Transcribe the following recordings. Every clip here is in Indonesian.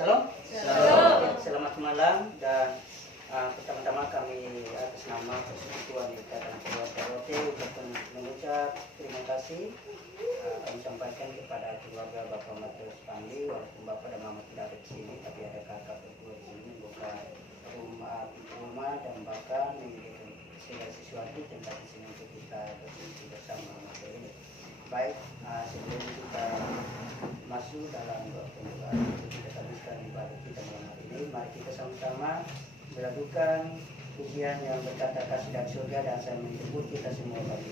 Shalom. Shalom. Selamat malam dan pertama-tama kami atas nama Persekutuan kita dan keluarga Rote mengucap terima kasih. Kami sampaikan kepada keluarga Bapak Matius Pandi, walaupun Bapak dan Mama tidak ada di sini, tapi ada kakak berdua di sini membuka rumah dan bahkan menyediakan segala sesuatu tempat di sini untuk kita berkumpul bersama hari ini. Baik, sebelum kita masuk dalam doa pembukaan untuk kita habiskan ibadah kita malam hari ini, mari kita sama-sama melakukan pujian yang berkata kasih dan surga, dan saya menjemput kita semua bagi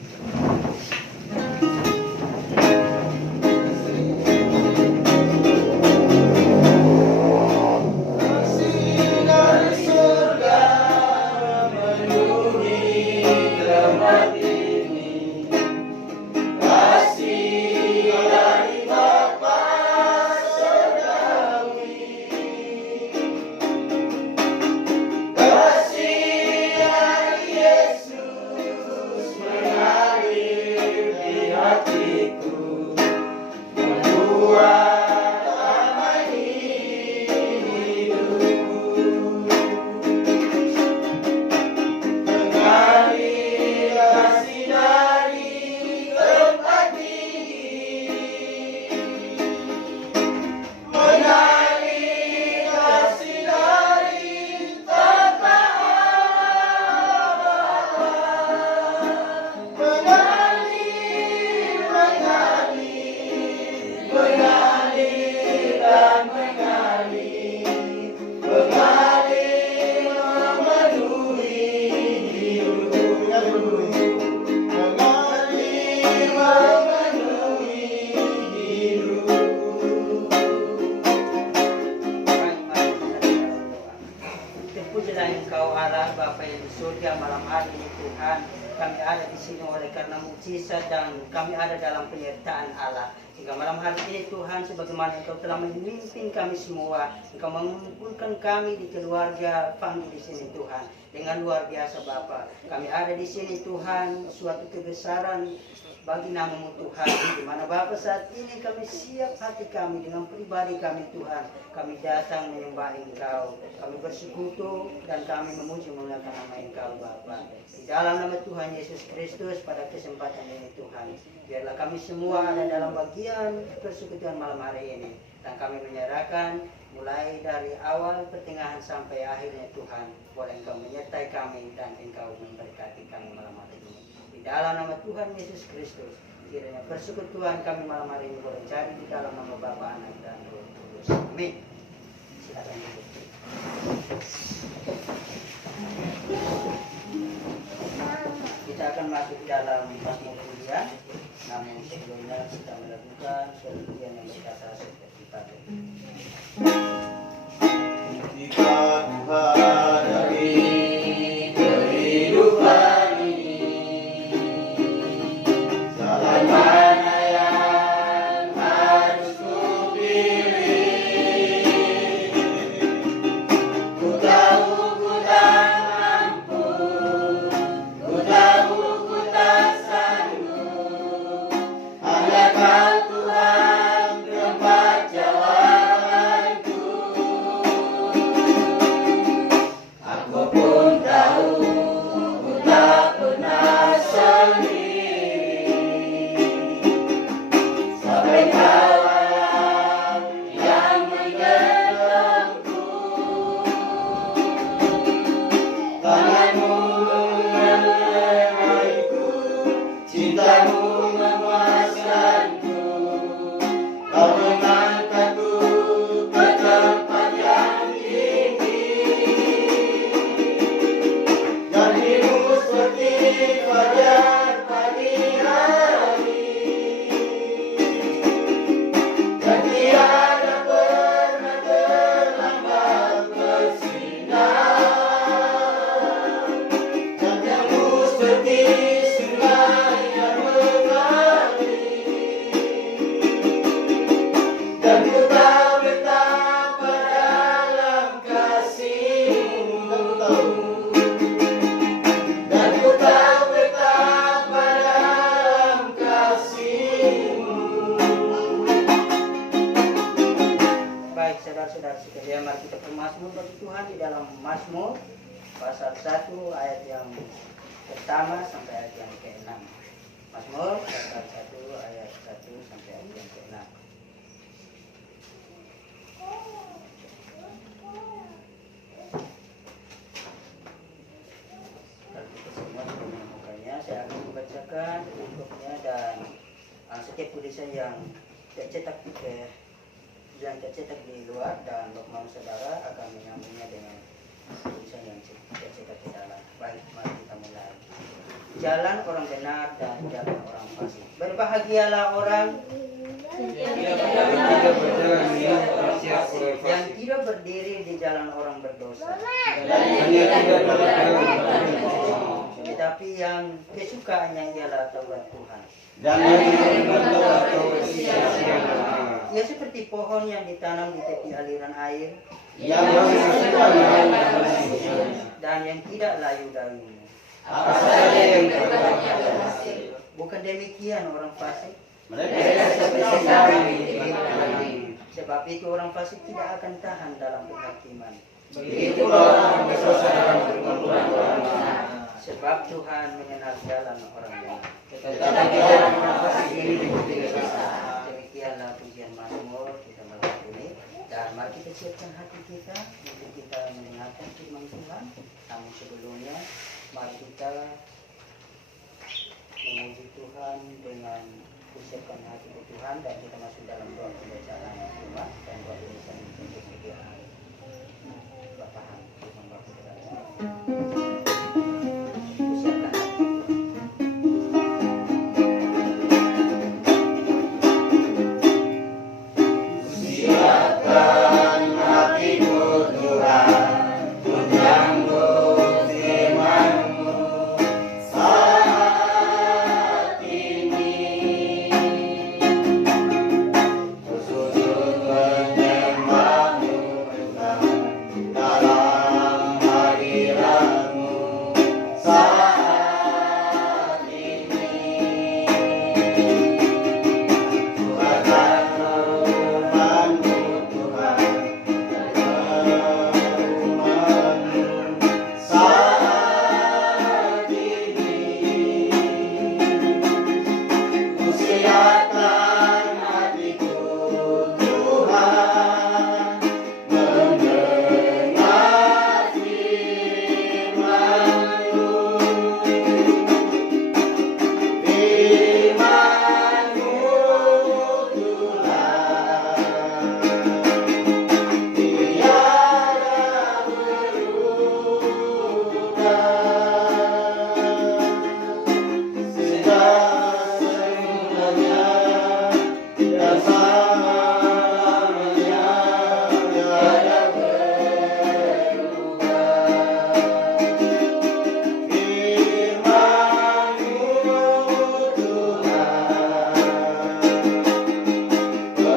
dan kami ada dalam penyertaan Allah. Hingga malam hari ini Tuhan, sebagaimana Engkau telah memimpin kami semua, Engkau mengumpulkan kami di keluarga Pandi di sini Tuhan, dengan luar biasa Bapa. Kami ada di sini Tuhan, suatu kebesaran bagi nama-Mu Tuhan, di mana Bapa saat ini kami siap hati kami dengan pribadi kami Tuhan, kami datang menyembah Engkau, kami bersekutu dan kami memuji memuliakan nama Engkau Bapa. Di dalam nama Tuhan Yesus Kristus pada kesempatan ini Tuhan, biarlah kami semua ada dalam bagian persekutuan malam hari ini, dan kami menyerahkan mulai dari awal, pertengahan sampai akhirnya Tuhan, boleh Engkau menyertai kami dan Engkau memberkati kami malam hari ini. Di dalam nama Tuhan Yesus Kristus, kiranya persekutuan kami malam hari ini boleh jadi di dalam nama Bapa, Anak, dan Roh Kudus. Amin. Silakan duduk. Kita akan masuk dalam Mazmur pujian, namun sebelumnya kita melakukan pujian yang berkata seperti tadi. Kita Tuhan dari kehidupan ini, jalan mana yang harus kupilih? Ku tahu ku tak mampu, ku tahu ku tak sanggup, hanya Kau Tuhan tempat jawabanku. Aku pun tahu ku tak pernah sendiri, sampai Kau Allah yang menggantungku. Tanganmu mengenaiku, cintamu memuaskanku, Kau mengangkatku ke tempat yang tinggi. Janjimu seperti fajar pagi hari, dan tiada pernah terlambat bersinar. Janjimu seperti sungai yang mengalir, dan ku tahu betapa dalam kasih-Mu, dan ku tahu betapa dalam kasih-Mu. Baik saudara-saudara sekalian, dalam Mazmur pasal 1 ayat yang pertama sampai ayat yang ke-6. Mazmur pasal 1 ayat 1 sampai ayat yang ke-6. Kalau kita semua sudah menemukannya, saya akan membacakan untuknya dan setiap tulisan yang tercetak di luar dan Lukman saudara akan menyambungnya dengan tulisan yang tercetak di dalam. Baik, mari kita mulai. Jalan orang benar dan jalan orang fasik. Berbahagialah orang yang tidak berdiri di jalan orang berdosa, tetapi yang kesukaannya ialah Taurat Tuhan. Ia seperti pohon yang ditanam di tepi aliran air, dan yang tidak layu daunnya. Bukan demikian orang fasik. Sebab itu orang fasik tidak akan tahan dalam penghakiman. Sebab Tuhan mengenal jalan orang benar. Demikianlah pujian Mazmur kita malam ini. Dan mari kita siapkan hati kita untuk kita mendengarkan firman Tuhan. Namun sebelumnya, mari kita memuji Tuhan dengan ucapkan hati ke Tuhan dan kita masuk dalam doa pembacaan firman dan doa tulisan untuk kemudian Bapak Tuhan Bapak Terasa. Ucapkan hati. Siapkan hatiku Tuhan, menyambut firman-Mu saat ini. Sujud menyembah-Mu Tuhan, dalam hadirat-Mu saat ini. Tuhan firman-Mu Tuhan, firman-Mu saat ini. Usiakan hatiku Tuhan, mendengar firman-Mu. Firman-Mu Tuhan, tiada berubah, selamanya dan selamanya tiada berubah. Firman-Mu Tuhan,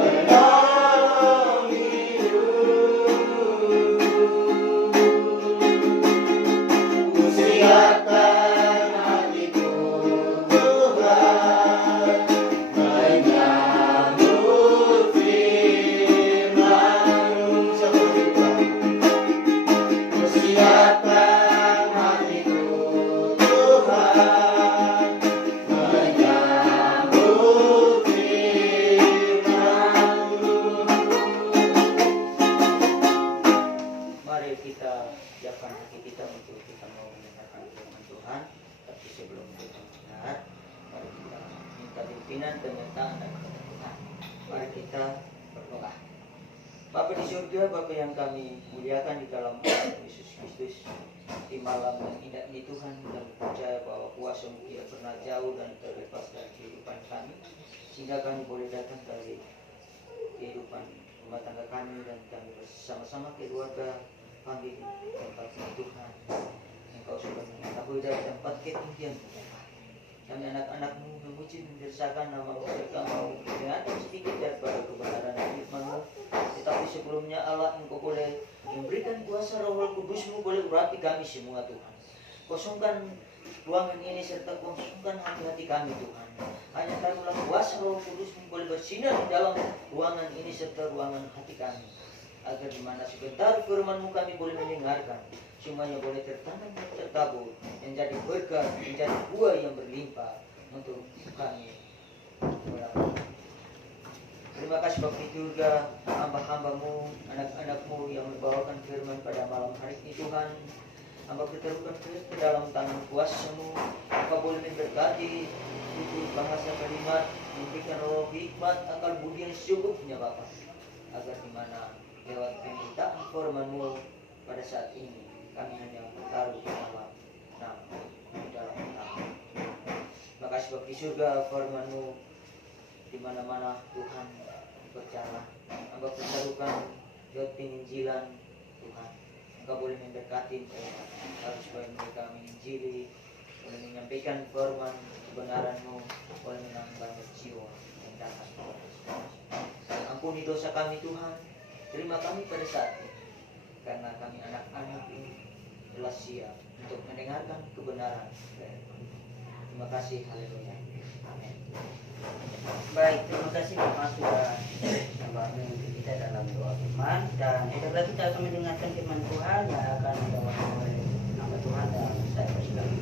penolong hidup. Usiakan hatiku Tuhan, menyambut firman-Mu. Usiakan hatiku Tuhan, menyambut firman-Mu. Mari kita siapkan hati kita untuk kita mau mendengarkan firman Tuhan. Tapi sebelum kita mendengar, mari kita minta pimpinan penyertaan dan kepada Tuhan. Mari kita berdoa. Bapa di surga, Bapa yang kami muliakan di dalam nama Yesus Kristus, di malam yang indah ini Tuhan, kami percaya bahwa kuasa-Mu tidak pernah jauh dan terlepas dari kehidupan kami, sehingga kami boleh datang dari kehidupan rumah tangga kami dan kami bersama-sama keluarga panggil tempat Tuhan. Engkau sudah mengetahui dari tempat ketinggian kami anak-anak-Mu memuji mendesakan nama-Mu, mereka mau mendengarkan sedikit daripada kebenaran firman-Mu. Tetapi sebelumnya Allah, Engkau boleh memberikan kuasa Roh Kudus-Mu boleh urapi kami semua Tuhan. Kosongkan ruangan ini serta kosongkan hati-hati kami Tuhan. Hanya taruhlah kuasa Roh Kudus-Mu boleh bersinar di dalam ruangan ini serta ruangan hati kami. agar di mana sebentar firman-Mu kami boleh mendengarkan, semuanya boleh tertanam dan tertabur, menjadi berkat, menjadi buah yang berlimpah untuk kami. Terima kasih Bapak juga hamba-hamba-Mu, anak-anak-Mu yang membawakan firman pada malam hari ini Tuhan. Hamba berterukan ke dalam tangan kuasa-Mu. Engkau boleh memberkati tutur bahasa kalimat, memberikan roh hikmat, akal budi yang secukupnya Bapak. Agar di mana lewat permintaan firman-Mu pada saat ini kami hanya bertaruh dalam nama, di dalam nama. Terima kasih Bapak di surga, firman-Mu di mana-mana Tuhan berjalan. Hamba bertaruhkan lewat penginjilan Tuhan. Engkau boleh memberkati mereka, harus supaya mereka menginjili, boleh menyampaikan firman kebenaran-Mu, boleh menambah jiwa yang datang kepada dan ampuni dosa kami Tuhan. Terima kami pada saat ini, karena kami anak-anak ini telah siap untuk mendengarkan kebenaran. Terima kasih, haleluya. Amin. Baik, terima kasih Bapak sudah membantu kita dalam doa firman, dan segera kita akan mendengarkan firman Tuhan yang akan dibawakan oleh nama Tuhan dan saya persilakan.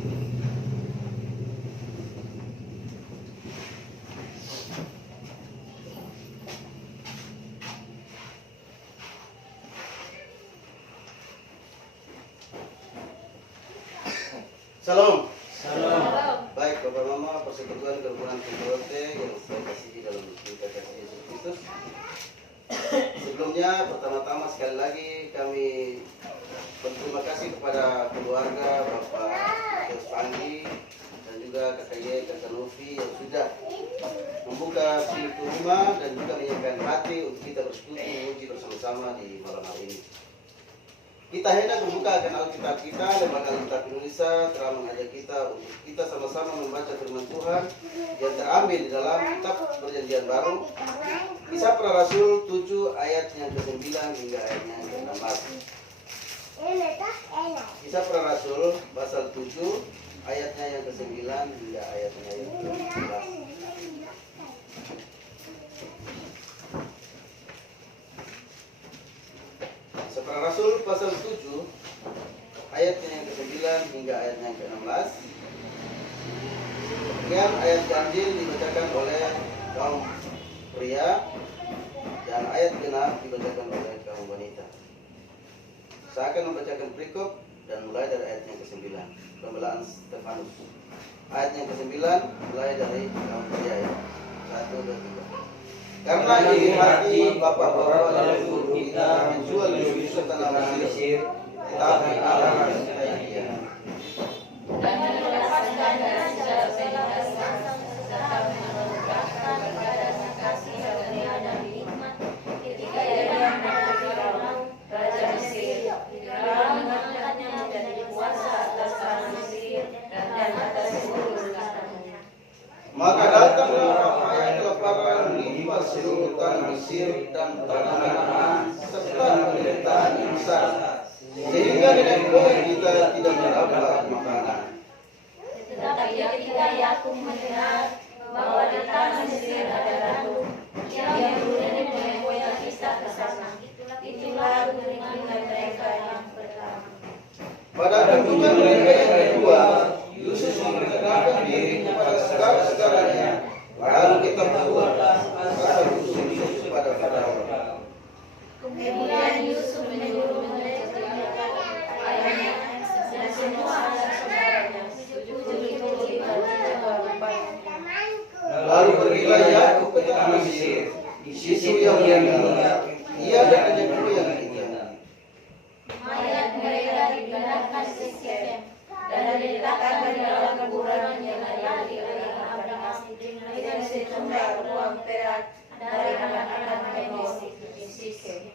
Salam. Salam. Baik Bapak Mama, persekutuan Kerukunan Penggerote yang saya kasihi dalam cinta kasih Yesus Kristus. Sebelumnya, pertama-tama sekali lagi kami berterima kasih kepada keluarga Bapak Yos Panggi dan juga Kakak Ye, Kakak Novi yang sudah membuka pintu rumah dan juga menyiapkan hati untuk kita bersekutu menguji bersama-sama di malam hari ini. Kita hendak membuka akan Alkitab kita, Lembaga Alkitab Indonesia telah mengajak kita untuk kita sama-sama membaca firman Tuhan yang terambil di dalam kitab Perjanjian Baru, Kisah Para Rasul 7 ayat yang ke-9 hingga ayatnya yang ke-16. Kisah Para Rasul pasal 7 ayatnya yang ke-9 hingga ayatnya yang ke-16. Para Rasul pasal 7 ayatnya yang ke-9 hingga ayatnya yang ke-16. Kemudian ayat ganjil dibacakan oleh kaum pria dan ayat genap dibacakan oleh kaum wanita. Saya akan membacakan perikop dan mulai dari ayat yang ke-9, pembelaan Stefanus. Ayat yang ke-9 mulai dari kaum pria ya. 1, 2, 3. Karena iri hati bapak-bapak dan guru kita menjual Yusuf ke tanah Mesir, tetapi Allah mencintai dia. Dan melepaskan dari segala penindasan serta menganugerahkan kepada sang kasih karunia dan nikmat ketika ia menjadi Firaun, raja Mesir. Firaun mengangkatnya menjadi kuasa atas tanah Mesir dan atas seluruh katanya. Maka datanglah kelaparan menimpa seluruh tanah Mesir dan tanah Kanaan serta penderitaan yang besar, sehingga nenek moyang kita tidak mendapat makanan. Tetapi ketika Yakub mendengar bahwa di tanah Mesir ada ratu, ia menyuruh nenek moyang kita ke sana. Itulah kunjungan mereka yang pertama. Pada kunjungan mereka yang kedua, Yusuf memperkenalkan diri kepada saudara-saudaranya. Lalu kita membuatlah asal usul Yusuf pada Firaun. Kemudian Yusuf menyuruh mereka ayahnya dan semua anak saudaranya tujuh bapaknya. Lalu pergilah Yakub ke tanah Mesir. Di situ yang meninggal, ia dan nenek moyang kita. Mayat mereka dipindahkan ke Sikem dan diletakkan di dalam kuburan yang ada di Abraham dengan sejumlah uang perak dari anak-anak Mesir di Sikem.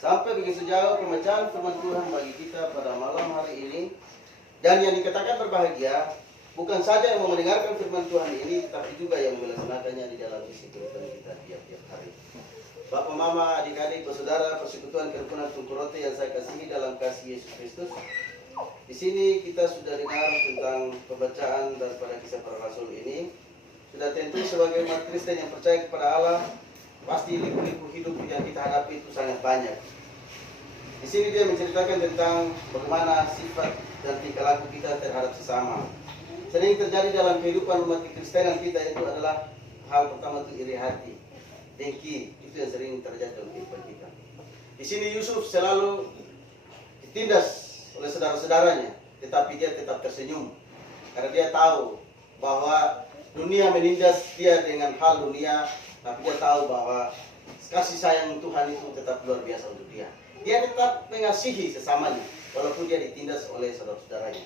Sampai begitu jauh pembacaan firman Tuhan bagi kita pada malam hari ini. Dan yang dikatakan berbahagia bukan saja yang mau mendengarkan firman Tuhan ini, tapi juga yang melaksanakannya di dalam isi kehidupan kita tiap-tiap hari. Bapak, Mama, adik-adik, saudara, persekutuan Kerukunan Tungkurote yang saya kasihi dalam kasih Yesus Kristus. Di sini kita sudah dengar tentang pembacaan daripada Kisah Para Rasul ini. Sudah tentu sebagai umat Kristen yang percaya kepada Allah, pasti liku-liku hidup yang kita hadapi itu sangat banyak. Di sini dia menceritakan tentang bagaimana sifat dan tingkah laku kita terhadap sesama. Sering terjadi dalam kehidupan umat Kristenan kita itu adalah hal pertama itu iri hati, dengki, itu yang sering terjadi dalam kehidupan kita. Di sini Yusuf selalu ditindas oleh saudara-saudaranya, tetapi dia tetap tersenyum karena dia tahu bahwa dunia menindas dia dengan hal dunia, tapi dia tahu bahwa kasih sayang Tuhan itu tetap luar biasa untuk dia. Dia tetap mengasihi sesamanya walaupun dia ditindas oleh saudara-saudaranya.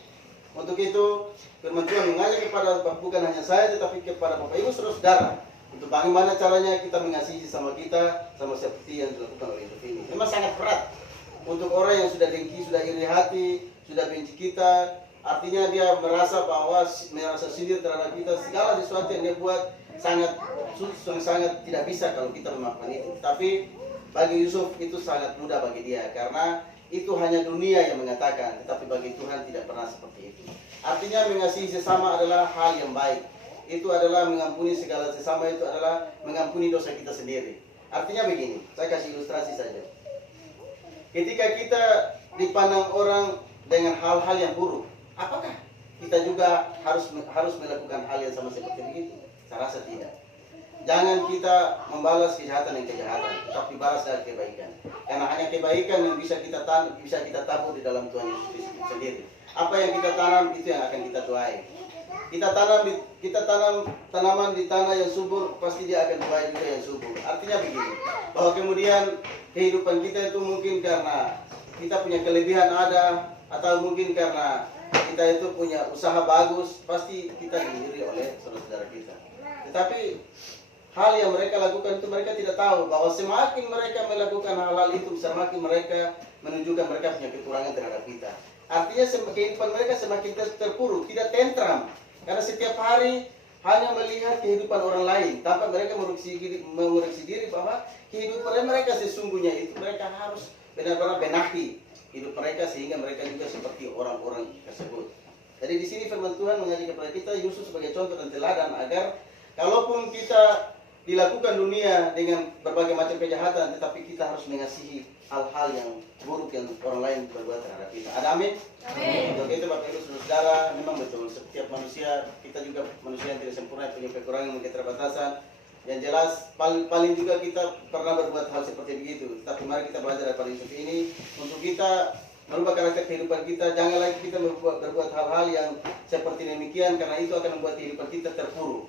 Untuk itu firman Tuhan mengajak kepada bukan hanya saya tetapi kepada Bapak Ibu saudara-saudara untuk bagaimana caranya kita mengasihi sesama kita sama seperti yang dilakukan oleh Yusuf ini. Memang sangat berat untuk orang yang sudah dengki, sudah iri hati, sudah benci kita. Artinya dia merasa sindir terhadap kita, segala sesuatu yang dia buat sangat tidak bisa kalau kita memaafkan itu. Tapi bagi Yusuf itu sangat mudah bagi dia karena itu hanya dunia yang mengatakan, tetapi bagi Tuhan tidak pernah seperti itu. Artinya mengasihi sesama adalah hal yang baik. Itu adalah mengampuni segala sesama, itu adalah mengampuni dosa kita sendiri. Artinya begini, saya kasih ilustrasi saja. Ketika kita dipandang orang dengan hal-hal yang buruk, apakah kita juga harus melakukan hal yang sama seperti begitu? Saya rasa tidak. Jangan kita membalas kejahatan dengan kejahatan, tetapi balas dengan kebaikan. Karena hanya kebaikan yang bisa kita tabur di dalam Tuhan Yesus Kristus sendiri. Apa yang kita tanam itu yang akan kita tuai. Kita tanam tanaman di tanah yang subur, pasti dia akan tuai juga yang subur. Artinya begini, bahwa kemudian kehidupan kita itu mungkin karena kita punya kelebihan ada, atau mungkin karena kita itu punya usaha bagus, pasti kita diiri oleh saudara-saudara kita. Tetapi hal yang mereka lakukan itu mereka tidak tahu bahwa semakin mereka melakukan hal-hal itu, semakin mereka menunjukkan mereka punya kekurangan terhadap kita. Artinya kehidupan mereka semakin terpuruk, tidak tentram. Karena setiap hari hanya melihat kehidupan orang lain tanpa mereka mengoreksi diri bahwa kehidupan mereka sesungguhnya itu mereka harus benar-benar benahi hidup mereka sehingga mereka juga seperti orang-orang tersebut. Jadi di sini firman Tuhan mengajak kepada kita Yusuf sebagai contoh dan teladan agar kalaupun kita dilakukan dunia dengan berbagai macam kejahatan, tetapi kita harus mengasihi hal-hal yang buruk yang orang lain berbuat terhadap kita. Ada amin? Amin. Untuk itu Bapak Ibu Saudara, memang betul setiap manusia, kita juga manusia yang tidak sempurna, punya kekurangan, punya keterbatasan. Yang jelas paling juga kita pernah berbuat hal seperti begitu. Tapi mari kita belajar daripada Yusuf ini untuk kita merubah karakter kehidupan kita. Jangan lagi kita berbuat hal-hal yang seperti demikian, karena itu akan membuat kehidupan kita terpuruk.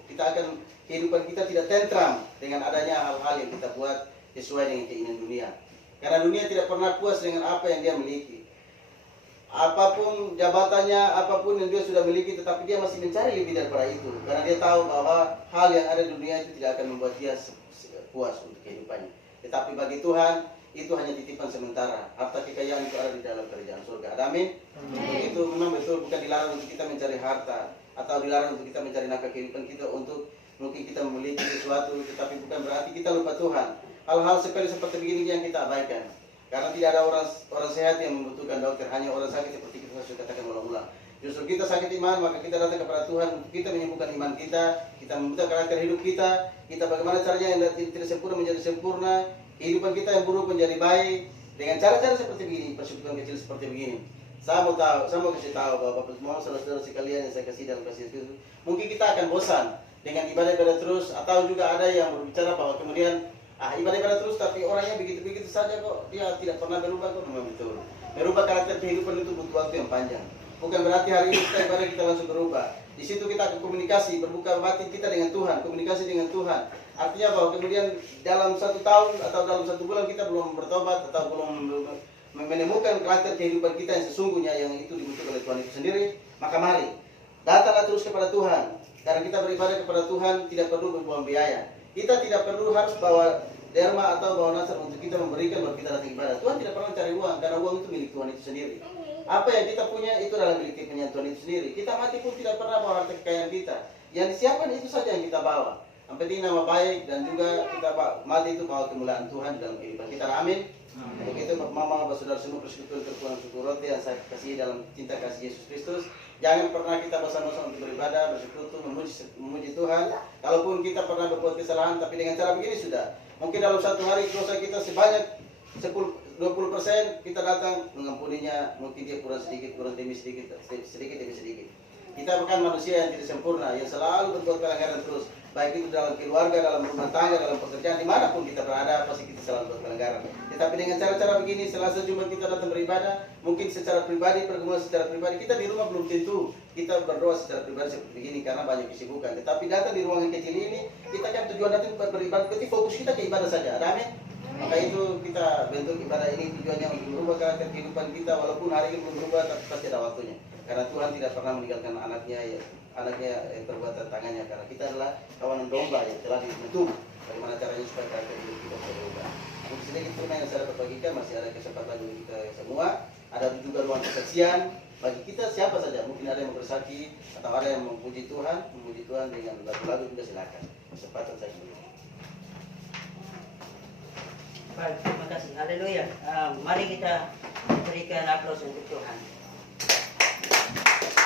Kehidupan kita tidak tentram dengan adanya hal-hal yang kita buat sesuai dengan keinginan dunia. Karena dunia tidak pernah puas dengan apa yang dia miliki. Apapun jabatannya, apapun yang dia sudah miliki, tetapi dia masih mencari lebih daripada itu. Karena dia tahu bahwa hal yang ada di dunia itu tidak akan membuat dia puas untuk kehidupannya. Tetapi bagi Tuhan, itu hanya titipan sementara. Harta kekayaan itu ada di dalam kerajaan surga. Ada amin? Itu memang betul, bukan dilarang untuk kita mencari harta, atau dilarang untuk kita mencari nafkah kehidupan kita untuk mungkin kita memiliki sesuatu, tetapi bukan berarti kita lupa Tuhan. Hal-hal seperti begini yang kita abaikan. Karena tidak ada orang sehat yang membutuhkan dokter, hanya orang sakit seperti kita sudah katakan ulang-ulang. Justru kita sakit iman, maka kita datang kepada Tuhan untuk kita menyembuhkan iman kita membutuhkan karakter hidup kita bagaimana caranya yang tidak sempurna menjadi sempurna, kehidupan kita yang buruk menjadi baik dengan cara-cara seperti begini, persyukuran kecil seperti begini. Saya mau kasih tahu bahwa semua saudara-saudara sekalian yang saya kasih dalam kasih itu, mungkin kita akan bosan dengan ibadah-ibadah terus, atau juga ada yang berbicara bahwa kemudian ibadah-ibadah terus tapi orangnya begitu-begitu saja kok, dia tidak pernah berubah kok. Memang betul, merubah karakter kehidupan itu butuh waktu yang panjang. Bukan berarti hari ini kita ibadah kita langsung berubah. Di situ kita akan komunikasi, berbuka batin kita dengan Tuhan, komunikasi dengan Tuhan. Artinya bahwa kemudian dalam 1 tahun atau dalam 1 bulan kita belum bertobat atau belum menemukan karakter kehidupan kita yang sesungguhnya yang itu dibutuhkan oleh Tuhan itu sendiri, maka mari datanglah terus kepada Tuhan. Karena kita beribadah kepada Tuhan tidak perlu membuang biaya. Kita tidak perlu harus bawa derma atau bawa nasar untuk kita memberikan baru kita datang ibadah. Tuhan tidak pernah mencari uang, karena uang itu milik Tuhan itu sendiri. Apa yang kita punya itu adalah milik Tuhan itu sendiri. Kita mati pun tidak pernah bawa harta kekayaan kita. Yang disiapkan itu saja yang kita bawa. Yang penting nama baik dan juga kita mati itu bawa kemuliaan Tuhan dalam kehidupan kita. Amin. Untuk itu Bapak Mama, Bapak Saudara semua, persekutuan terpulang syukur roti yang saya kasih dalam cinta kasih Yesus Kristus. Jangan pernah kita bersama-sama untuk beribadah, bersekutu, memuji Tuhan. Kalaupun kita pernah berbuat kesalahan, tapi dengan cara begini sudah. Mungkin dalam satu hari dosa kita sebanyak 10-20% kita datang mengampuninya, mungkin dia kurang demi sedikit demi sedikit. Kita bukan manusia yang tidak sempurna, yang selalu berbuat pelanggaran terus. Baik itu dalam keluarga, dalam rumah tangga, dalam pekerjaan, dimanapun kita berada, pasti kita selalu berbuat pelanggaran. Tetapi dengan cara-cara begini, selasa Jumat kita datang beribadah, mungkin secara pribadi, pergumulan secara pribadi, kita di rumah belum tentu kita berdoa secara pribadi seperti begini karena banyak kesibukan. Tetapi datang di ruangan kecil ini, kita kan tujuan datang beribadah, berarti fokus kita ke ibadah saja. Amin. Maka itu kita bentuk ibadah ini tujuannya untuk merubah karakter kehidupan kita, walaupun hari ini belum berubah, tapi pasti ada waktunya. Karena Tuhan tidak pernah meninggalkan anaknya yang perbuatan tangannya, karena kita adalah kawanan domba yang telah dibentuk. Bagaimana caranya supaya karakter hidup kita bisa berubah. Mungkin sedikit pun yang saya dapat bagikan, masih ada kesempatan bagi kita semua. Ada juga ruang kesaksian bagi kita siapa saja. Mungkin ada yang bersaksi atau ada yang memuji Tuhan dengan lagu-lagu juga silakan. Kesempatan saya dulu. Baik, terima kasih. Haleluya. Mari kita berikan aplaus untuk Tuhan.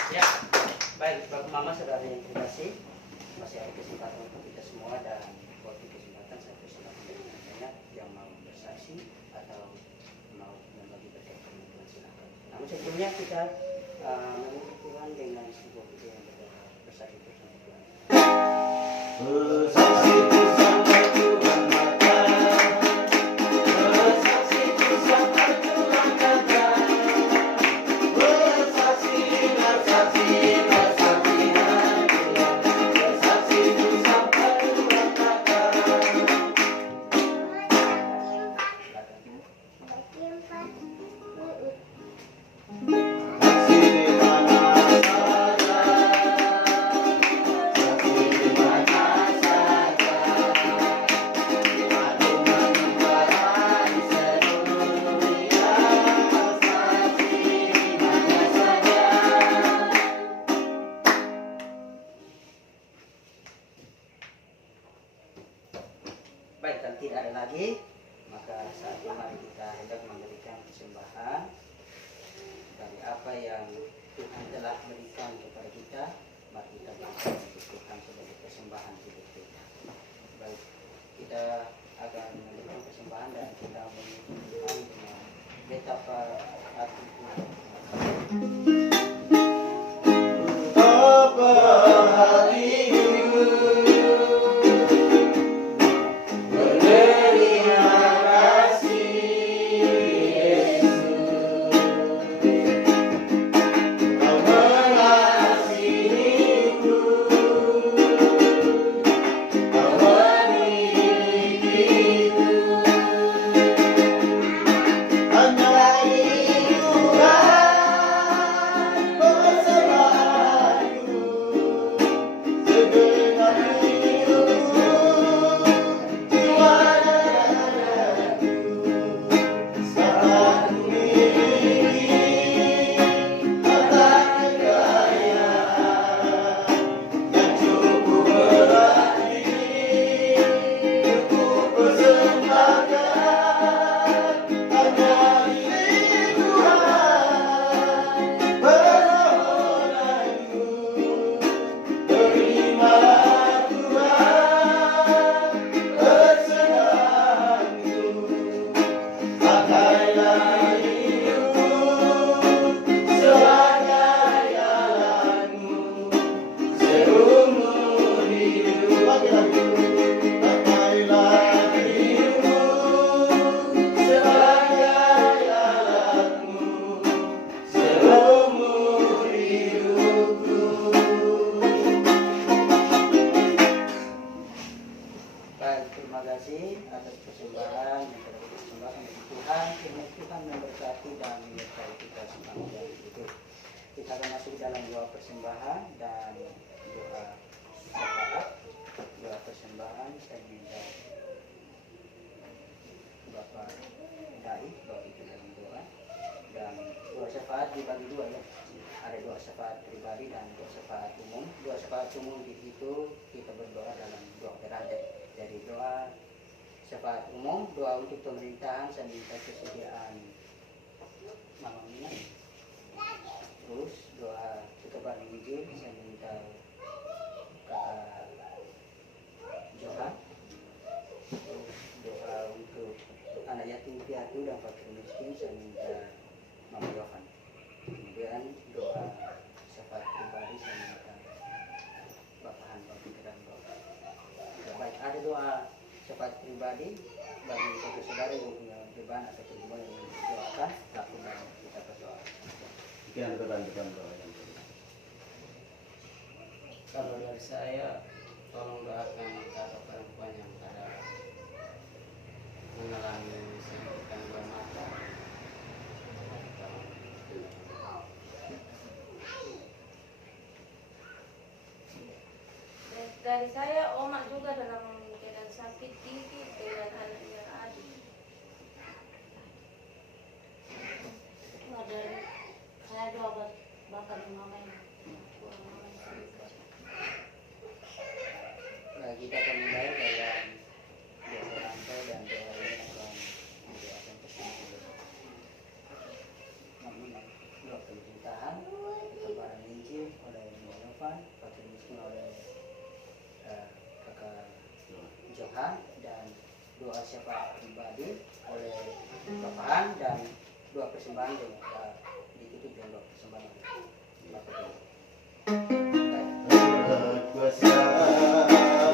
Ya, baik, Bapak Mama, saudara yang terima kasih. Masih ada kesempatan untuk kita semua dan waktu kesempatan saya persilakan dengan banyak yang mau bersaksi atau mau membagi berkat Tuhan, silakan. Namun sebelumnya kita memuji Tuhan dengan sebuah video yang bersaksi bersama Tuhan. Bersaksi bersama Tuhan maka, bersaksi bersama Tuhan kata, bersaksi bersaksi bersaksi bersaksi bersama Tuhan kata. Saksi di mana saja, saksi di mana saja, madu menjuarai seluruh dunia, saksi di mana saja. Baik, dan tidak ada lagi, maka saat ini mari kita hendak memberikan persembahan dari apa yang Tuhan telah berikan kepada kita. Mari kita berikan untuk Tuhan sebagai persembahan hidup kita. Baik, kita akan memberikan persembahan dan kita menyebut Tuhan dengan betapa hati Tuhan. Betapa hatiku menerima kasih Yesus. Kau mengasihiku, Kau memilikiku. Hanya Tuhan bersamaku, segenap hidupku, jiwa dan ragaku. Saat ku miliki harta kekayaan yang cukup berarti, ku persembahkan hanya diri Tuhan. Permohonanku, terimalah Tuhan persembahanku. Pakailah hidupku sebagai jalanmu seumur hidup. Pakailah hidupku sebagai jalanmu seumur hidupku. Baik, terima kasih atas persembahan yang telah dipersembahkan bagi Tuhan. Kiranya Tuhan memberkati dan menyertai kita sepanjang hidup. Kita akan masuk dalam doa persembahan dan doa syafaat. Doa persembahan saya minta Bapak Dai bawa itu dalam doa, dan doa syafaat dibagi dua ya. Ada doa syafaat pribadi dan doa syafaat umum. Doa syafaat umum di situ kita berdoa dalam doa derajat. Dari doa syafaat umum, doa untuk pemerintahan, saya minta kesediaan Mama Mina. Terus doa taat pribadi bagi satu saudara yang punya beban atau pergumulan yang didoakan, lakukan kita berdoa. Pikiran depan doa yang Kalau dari saya, tolong doakan para perempuan yang pada mengalami sakit gangguan mata. Dari saya, Oma juga dalam keadaan sakit gigi dengan anaknya Adi. Dari saya doa buat bapak dan mama yang kurang mama yang sakit. Nah, kita akan mulai dalam doa rantai dan doa ini akan mendoakan kesembuhan. Namun doa pemerintahan kepada Injil oleh Novan, Pakai Miskin oleh kakak Johan, dan doa syafaat pribadi oleh Bapak dan doa persembahan dengan ditutup dengan doa persembahan oleh Bapak. kuasa melakukan segala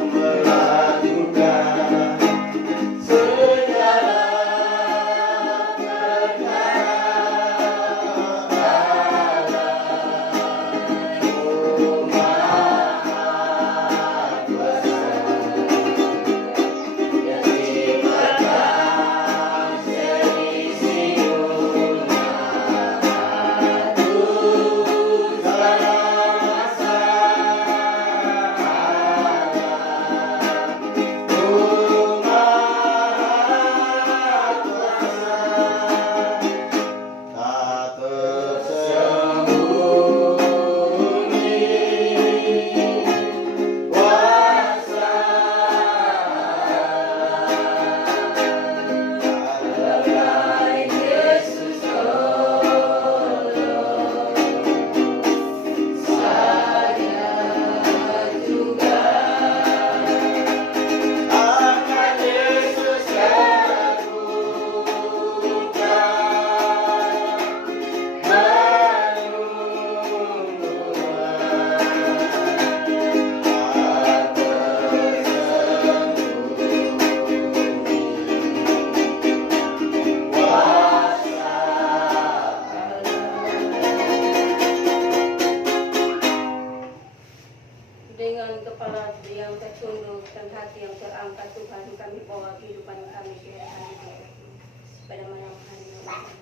Dengan kepala yang tertunduk dan hati yang terangkat, Tuhan, kami bawa kehidupan kami ke hadapan pada malam hari ini.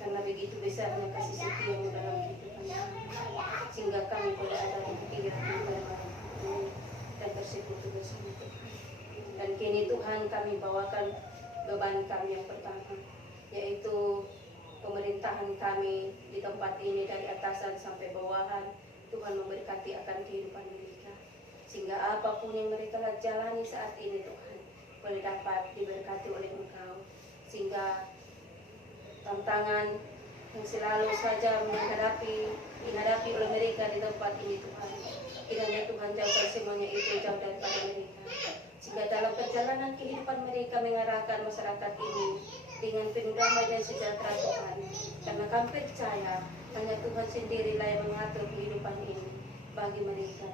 Karena begitu besarnya kasih setiamu dalam kehidupan kami, sehingga kami boleh ada di pikiran pada malam ini dan bersekutu bersama Tuhan. Dan kini Tuhan, kami bawakan beban kami yang pertama, yaitu pemerintahan kami di tempat ini dari atasan sampai bawahan. Tuhan memberkati akan kehidupan mereka, sehingga apapun yang mereka jalani saat ini, Tuhan, boleh dapat diberkati oleh Engkau, sehingga tantangan yang selalu saja dihadapi oleh mereka di tempat ini, Tuhan, kiranya Tuhan jauhkan semuanya itu jauh daripada mereka, sehingga dalam perjalanan kehidupan mereka mengarahkan masyarakat ini dengan penuh damai dan sejahtera, Tuhan, karena kami percaya hanya Tuhan sendirilah yang mengatur kehidupan ini bagi mereka,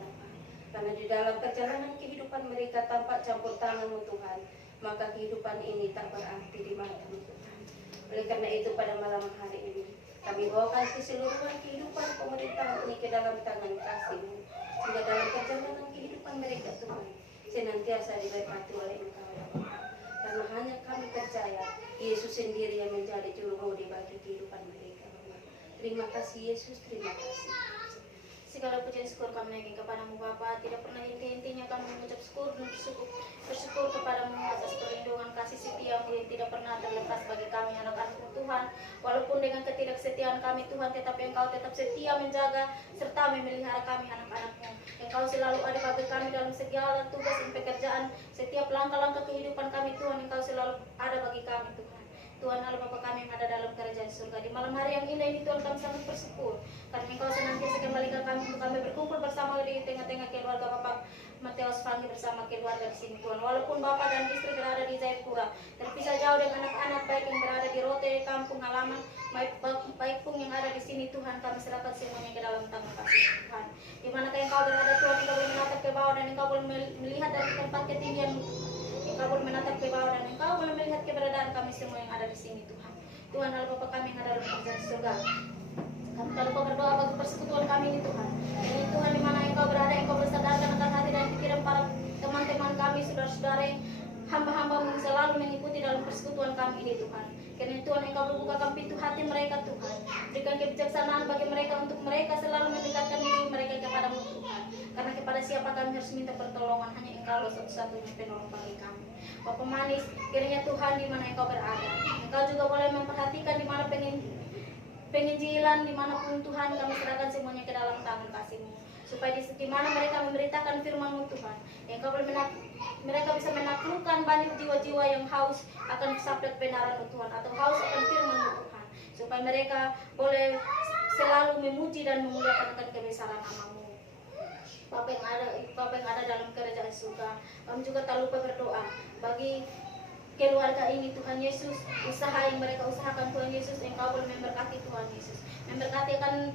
karena di dalam perjalanan kehidupan mereka tampak campur tangan-Mu, Tuhan, maka kehidupan ini tak berarti di mata-Mu, Tuhan. Oleh karena itu pada malam hari ini kami bawakan keseluruhan kehidupan pemerintahan ini ke dalam tangan kasih-Mu, sehingga dalam perjalanan kehidupan mereka, Tuhan, senantiasa diberkati oleh Engkau, ya Bapa. Karena hanya kami percaya Yesus sendiri yang menjadi juru mudi bagi kehidupan mereka. Terima kasih Yesus, terima kasih. Segala puji dan syukur kami naikkan kepadamu Bapa. Tidak pernah henti-hentinya kami mengucap bersyukur kepadamu atas perlindungan kasih setiamu yang tidak pernah terlepas bagi kami anak-anak-Mu Tuhan. Walaupun dengan ketidaksetiaan kami Tuhan, tetapi Engkau tetap setia menjaga serta memelihara kami anak-anak-Mu. Engkau selalu ada bagi kami dalam segala tugas dan pekerjaan. Setiap langkah-langkah kehidupan kami Tuhan, Engkau selalu ada bagi kami Tuhan. Tuhan Allah Bapa kami yang ada dalam kerajaan surga. Di malam hari yang indah ini Tuhan, kami sangat bersyukur karena Engkau senantiasa kembalikan kami untuk kami berkumpul bersama di tengah-tengah keluarga Bapak Mateus Fangi bersama keluarga di sini Tuhan. Walaupun Bapak dan istri berada di Jayapura, terpisah jauh dengan anak-anak baik yang berada di Rote kampung halaman, baik pun yang ada di sini Tuhan, kami serahkan semuanya ke dalam tangan kasih Tuhan. Di manakah Engkau berada Tuhan, Engkau boleh menatap ke bawah dan Engkau boleh melihat dari tempat ketinggian Engkau boleh menatap ke bawah dan Engkau boleh melihat keberadaan kami semua yang ada di sini Tuhan. Tuhan Allah Bapa kami yang ada dalam kerajaan surga. Kami tak lupa berdoa bagi persekutuan kami ini Tuhan. Ini Tuhan di mana Engkau berada, Engkau bersadarkan akan hati dan pikiran para teman-teman kami, saudara-saudara yang hamba-hambamu selalu mengikuti dalam persekutuan kami ini Tuhan. Karena Tuhan Engkau membukakan pintu hati mereka Tuhan. Berikan kebijaksanaan bagi mereka untuk mereka selalu mendekatkan diri mereka kepadamu Tuhan. Karena kepada siapa kami harus minta pertolongan, hanya Engkau satu-satunya penolong bagi kami. Bapa manis, kiranya Tuhan di mana Engkau berada. Engkau juga boleh memperhatikan di mana penginjilan dimanapun Tuhan, kami serahkan semuanya ke dalam tangan kasih-Mu, supaya di mana mereka memberitakan firman-Mu Tuhan, Engkau boleh mereka bisa menaklukkan banyak jiwa-jiwa yang haus akan sabda kebenaran-Mu Tuhan, atau haus akan firman-Mu Tuhan, supaya mereka boleh selalu memuji dan memuliakan akan kebesaran nama-Mu. Bapa yang ada dalam kerajaan surga, kami juga tak lupa berdoa bagi keluarga ini Tuhan Yesus, usaha yang mereka usahakan Tuhan Yesus, Engkau boleh memberkati Tuhan Yesus, memberkati akan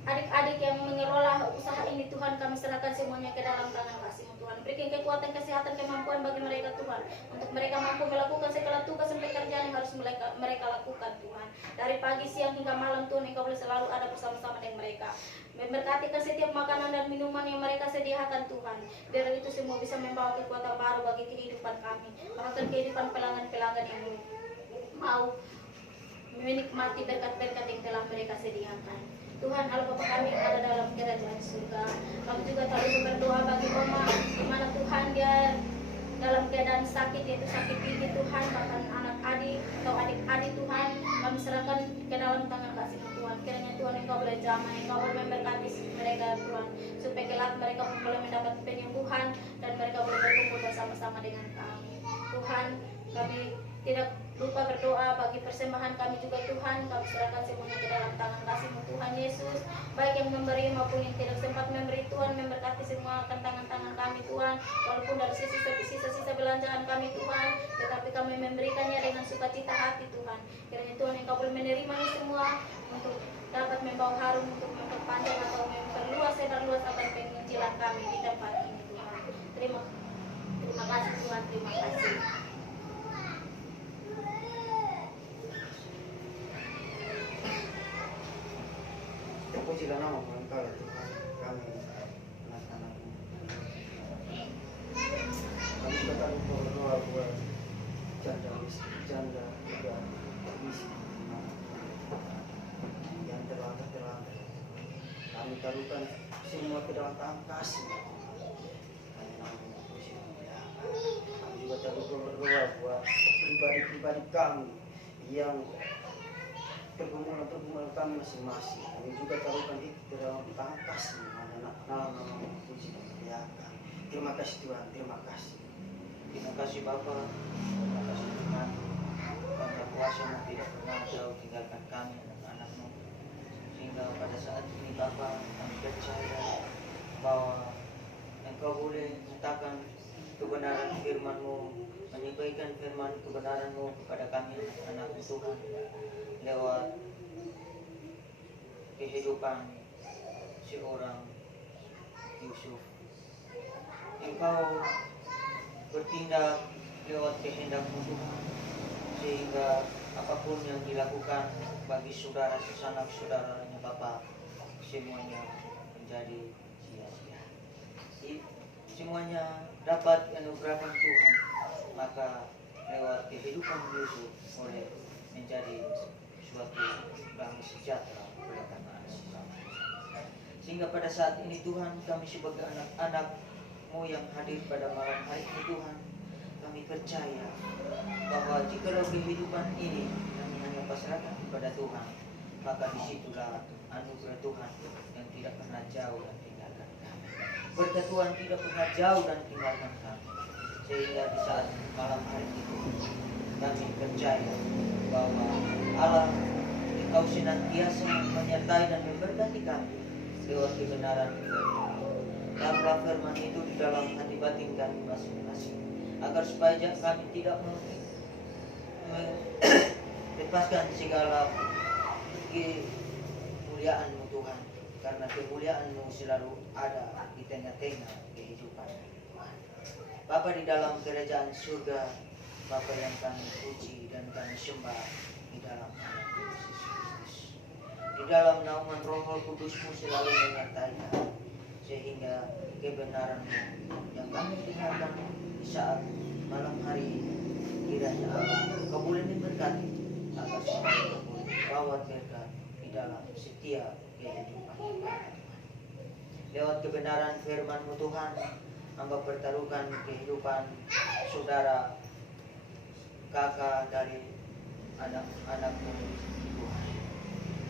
adik-adik yang mengelola usaha ini Tuhan, kami serahkan semuanya ke dalam tangan kasih-Mu Tuhan. Berikan kekuatan, kesehatan, kemampuan bagi mereka Tuhan, untuk mereka mampu melakukan segala tugas dan pekerjaan yang harus mereka lakukan Tuhan. Dari pagi, siang hingga malam Tuhan, Engkau boleh selalu ada bersama-sama dengan mereka. Memberkatikan setiap makanan dan minuman yang mereka sediakan Tuhan. Biar itu semua bisa membawa kekuatan baru bagi kehidupan kami, bahkan kehidupan pelanggan-pelanggan yang mau menikmati berkat-berkat yang telah mereka sediakan. Tuhan Allah Bapa kami yang ada dalam kerajaan surga, kami juga terus berdoa bagi Oma, di mana Tuhan dia dalam keadaan sakit, yaitu sakit gigi Tuhan, bahkan anak adik atau adik-adik Tuhan, kami serahkan ke dalam tangan kasih Tuhan. Kiranya Tuhan Engkau boleh jamah, Engkau boleh memberkati mereka Tuhan, supaya kelak mereka pun boleh mendapat penyembuhan dan mereka boleh berkumpul bersama-sama dengan kami. Tuhan, kami tidak lupa berdoa bagi persembahan kami juga Tuhan, kami serahkan semuanya ke dalam tangan kasih-Mu Tuhan Yesus, baik yang memberi maupun yang tidak sempat memberi Tuhan, memberkati semua akan tangan-tangan kami Tuhan, walaupun dari sisa-sisa belanjaan kami Tuhan, tetapi kami memberikannya dengan sukacita hati Tuhan. Kiranya Tuhan Engkau boleh menerima ini semua untuk dapat membawa harum, untuk memperpanjang atau memperluas akan penginjilan kami di tempat ini Tuhan. Terima kasih Tuhan, terima kasih. Terpujilah nama Engkau ya Tuhan, kami anak-anak-Mu. Kami juga berdoa buat janda juga miskin yang terlantar. Kami taruhkan semua ke dalam tangan kasih. Kami juga terus berdoa buat pribadi kami yang pergumulan kami masing-masing. Kami juga taruhkan itu dalam tangan kasih. Nama puji dan muliakan. Terima kasih Tuhan, terima kasih. Terima kasih Bapa, terima kasih Tuhan, karena kuasa-Mu tidak pernah jauh tinggalkan kami anak-anak-Mu, sehingga pada saat ini Bapa, kami percaya bahwa Engkau boleh menyatakan kebenaran firman-Mu, menyampaikan firman kebenaran-Mu kepada kami anak-anak Tuhan lewat kehidupan seorang Yusuf. Engkau bertindak lewat kehendak-Mu Tuhan, sehingga apapun yang dilakukan bagi saudara sesanak saudaranya Bapa, semuanya menjadi sia-sia. Semuanya dapat anugerahkan Tuhan, maka lewat kehidupan Yusuf boleh menjadi suatu damai sejahtera kedatangan Allah. Sehingga pada saat ini Tuhan, kami sebagai anak-anak-Mu yang hadir pada malam hari ini Tuhan, kami percaya bahwa jikalau kehidupan ini kami hanya pasrahkan kepada Tuhan, maka disitulah anugerah Tuhan yang tidak pernah jauh dan tinggalkan kami. Berkat Tuhan tidak pernah jauh dan tinggalkan kami. Sehingga di saat malam hari itu kami percaya bahwa Allah Engkau senantiasa menyertai dan memberkati kami lewat kebenaran Taruhlah firman itu di dalam hati batin kami masing-masing, agar supaya kami tidak melepaskan segala kemuliaan-Mu Tuhan, karena kemuliaan-Mu selalu ada di tengah-tengah kehidupan Tuhan. Bapa di dalam kerajaan surga, Bapa yang kami puji dan kami sembah di dalam nama Yesus Kristus. Di dalam naungan Roh Kudus-Mu selalu menyertai kami, sehingga kebenaran-Mu yang kami dengarkan di saat malam hari ini, kiranya Allah Kau boleh memberkati agar supaya Kau boleh rawat berkat di dalam setiap kehidupan kami. Lewat kebenaran firman-Mu Tuhan, hamba pertaruhkan kehidupan saudara, kakak dari anak-anakmu Tuhan.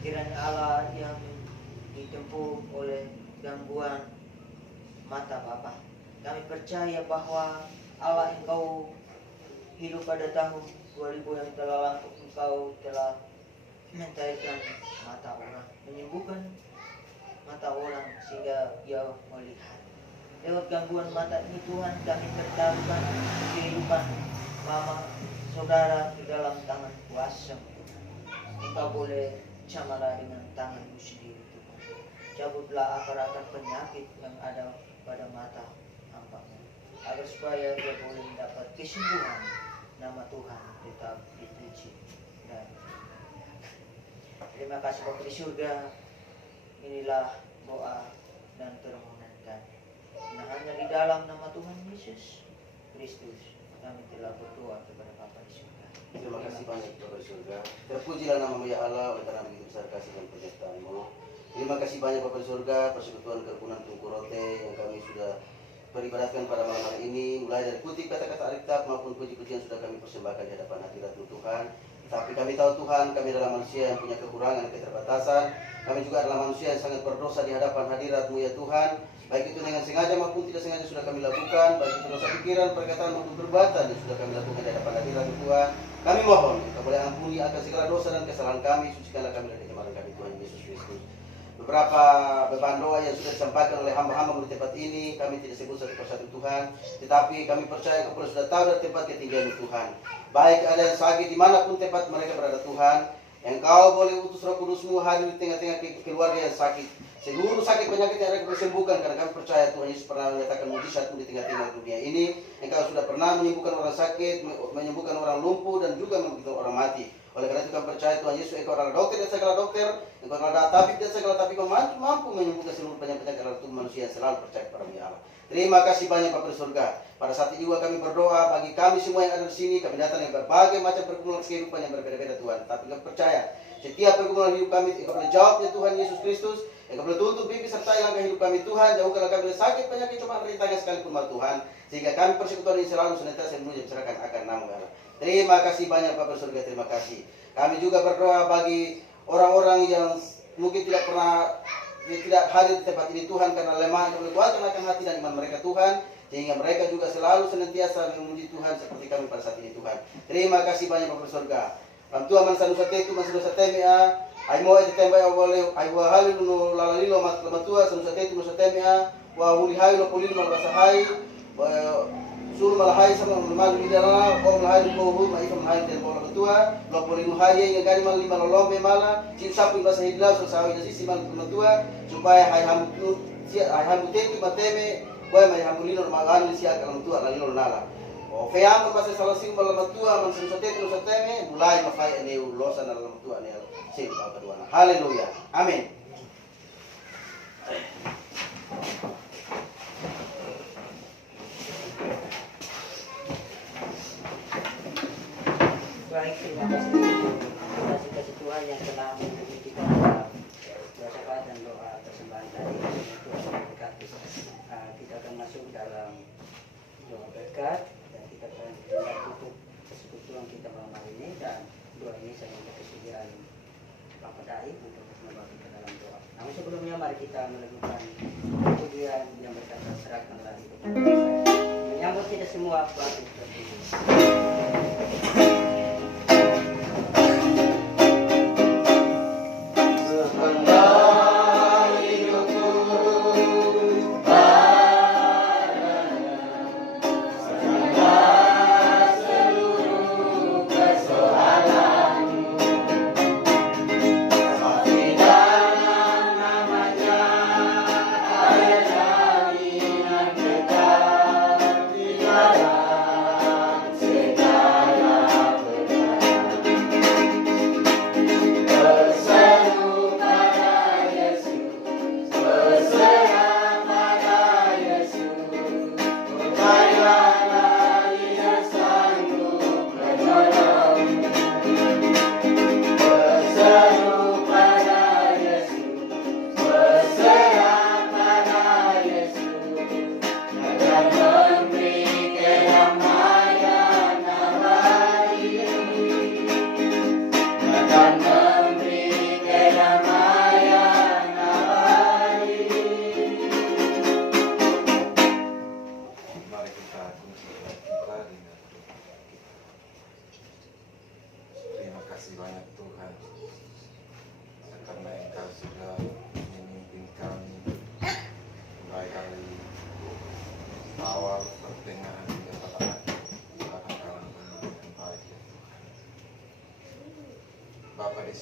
Kiranya Allah yang ditempuh oleh gangguan mata Bapa, kami percaya bahwa Allah Engkau hidup pada tahun 2000 yang telah lalu, Engkau telah mentahirkan mata orang, menyembuhkan mata orang sehingga ia melihat. Lewat gangguan mata ini Tuhan, kami pertaruhkan kehidupan mama saudara di dalam tangan kuasa-Mu. Engkau boleh jamalah dengan tangan-Mu sendiri Tuhan. Cabutlah akar-akar penyakit yang ada pada mata hamba-Mu, agar supaya dia boleh mendapat kesembuhan. Nama Tuhan tetap dipuji dan terima kasih Bapa di surga. Inilah doa dan permohonan kami. Nah, hanya di dalam nama Tuhan Yesus Kristus kami telah berdoa kepada Bapa di surga. Terima kasih banyak Bapa di surga. Terpujilah nama-Mu ya Allah oleh karena begitu besar kasih dan penyertaan-Mu. Terima kasih banyak Bapa di surga, persekutuan kerukunan Tungku Rote yang kami sudah beribadatkan pada malam hari ini, mulai dari kutip kata-kata Alkitab maupun puji-pujian sudah kami persembahkan di hadapan hadirat-Mu Tuhan. Tapi kami tahu Tuhan, kami adalah manusia yang punya kekurangan dan keterbatasan. Kami juga adalah manusia yang sangat berdosa di hadapan hadirat-Mu ya Tuhan. Baik itu dengan sengaja maupun tidak sengaja sudah kami lakukan, baik itu dosa pikiran, perkataan maupun perbuatan yang sudah kami lakukan di hadapan hadirat-Mu Tuhan. Kami mohon, Engkau boleh ampuni akan segala dosa dan kesalahan kami, sucikanlah kami dari kejahatan kami Tuhan Yesus Kristus. Beberapa beban doa yang sudah disampaikan oleh hamba-hamba di tempat ini, kami tidak sebut satu persatu Tuhan, tetapi kami percaya Engkau sudah tahu dari tempat ketinggian Tuhan. Baik ada yang sakit dimanapun tempat mereka berada Tuhan, Engkau boleh utus Roh Kudus-Mu hadir di tengah-tengah keluarga yang sakit. Seluruh sakit penyakit yang ada disembuhkan, karena kami percaya Tuhan Yesus pernah menyatakan mujizat-Mu di tengah-tengah dunia ini. Engkau sudah pernah menyembuhkan orang sakit, menyembuhkan orang lumpuh, dan juga menyembuhkan orang mati. Oleh karena itu kami percaya Tuhan Yesus, Engkau adalah dokter dan segala dokter, Engkau adalah tabib dan segala tabib, Engkau mampu menyembuhkan seluruh penyakit dalam tubuh manusia yang selalu percaya kepada-Mu ya Allah. Terima kasih banyak Bapa di surga. Pada saat ini juga kami berdoa bagi kami semua yang ada di sini. Kami datang dari berbagai macam pergumulan kehidupan yang berbeda-beda Tuhan. Tapi kami percaya setiap pergumulan hidup kami Engkau boleh jawabnya Tuhan Yesus Kristus. Engkau boleh tutup pipi sertai langkah hidup kami Tuhan. Jauhkanlah kami dari sakit penyakit cobaan rintangan sekalipun Tuhan. Sehingga kami persekutuan ini selalu senantiasa memuji serahkan akan nama-Mu ya Allah. Terima kasih banyak Bapa di surga. Terima kasih. Kami juga berdoa bagi orang-orang yang mungkin tidak hadir di tempat ini Tuhan karena lemah. Kami kuatkan akan hati dan iman mereka Tuhan, sehingga mereka juga selalu senantiasa memuji Tuhan seperti kami pada saat ini Tuhan. Terima kasih banyak Bapa di surga. Tuhan mansanusa tetu mansanusa temea ai mo ete temba ya boleh ai wa halu no lalalilo mat lamatua sanusa tetu nusa temea wa huli hai lo polin mal basahai sur malahai sama mal midala o malahai ko hu mai ko malahai del bola betua lo polin hai yang gari mal lima lombe mala cin sapu bahasa hidla so sawi nasi simal betua supaya hai hamu ai hamu tetu mateme boy mai hamu lino malan sia kalau tua lalilo nala o feamo bahasa salah sing bola betua man sanusa tetu nusa teme mulai mafai ne ulosan dalam betua ne sing kedua. Haleluya. Amin. Baik, terima kasih Tuhan yang telah memberi kita doa dan doa persembahan tadi. Tuhan memberkati. Kita akan masuk dalam doa berkat dan kita akan tutup persekutuan kita malam hari ini, dan doa ini saya minta kesediaan Bapak Dai untuk membawa kita dalam doa. Namun sebelumnya mari kita melakukan pujian yang berkata serahkanlah hidup kita. Menyambut kita semua bangkit berdiri.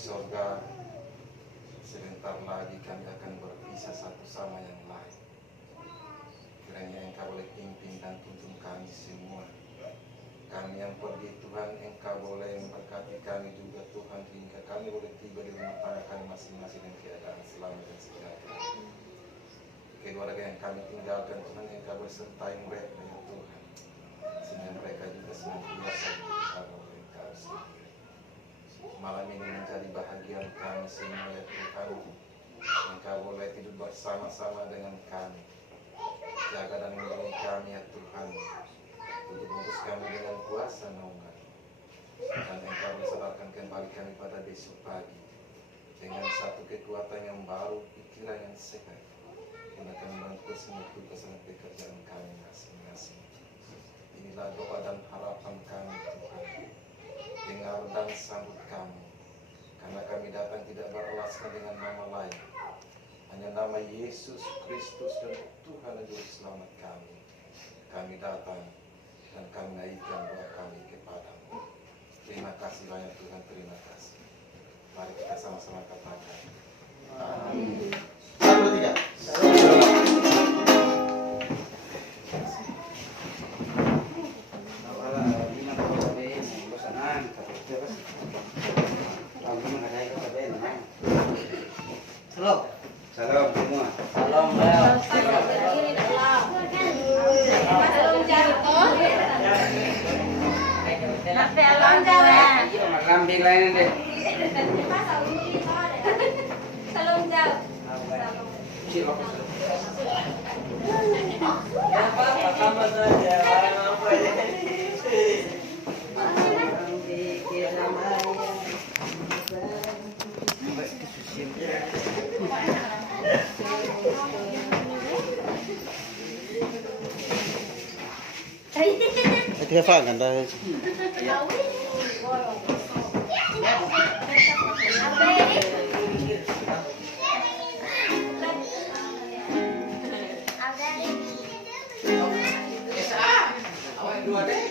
sorga, sebentar lagi kami akan berpisah satu sama yang lain. Kiranya Engkau boleh pimpin dan tuntun kami semua. Kami yang pergi Tuhan, Engkau boleh memberkati kami juga Tuhan, hingga kami boleh tiba di rumah tangga kami masing-masing dengan keadaan selamat dan sejahtera. Keluarga yang kami tinggalkan Tuhan, Engkau bersertai mereka ya Tuhan, sehingga mereka juga senantiasa diberkati oleh Engkau sendiri. Malam ini menjadi bahagian kami semua ya Tuhan. Engkau boleh tidur bersama-sama dengan kami. Jaga dan melindungi kami ya Tuhan. Untuk membus kami dengan kuasa naungan. Dan Engkau bersadarkan kembali kami pada besok pagi. Dengan satu kekuatan yang baru, pikiran yang sehat. Karena kami membantu semua tugas dan pekerjaan kami masing-masing. Inilah doa dan harapan kami Tuhan. Dengar dan sambut kami. Karena kami datang tidak beralaskan dengan nama lain. Hanya nama Yesus Kristus dan Tuhan dan Juru Selamat kami. Kami datang dan kami naikkan doa kami kepadamu. Terima kasih banyak Tuhan, terima kasih. Mari kita sama-sama katakan. Amin. 1, 2, 3. Salam. Salam semua. Salam, Bel. Lambing lain deh. Salam jauh. Apa kabar saja? Tiga fa ganda. Ada.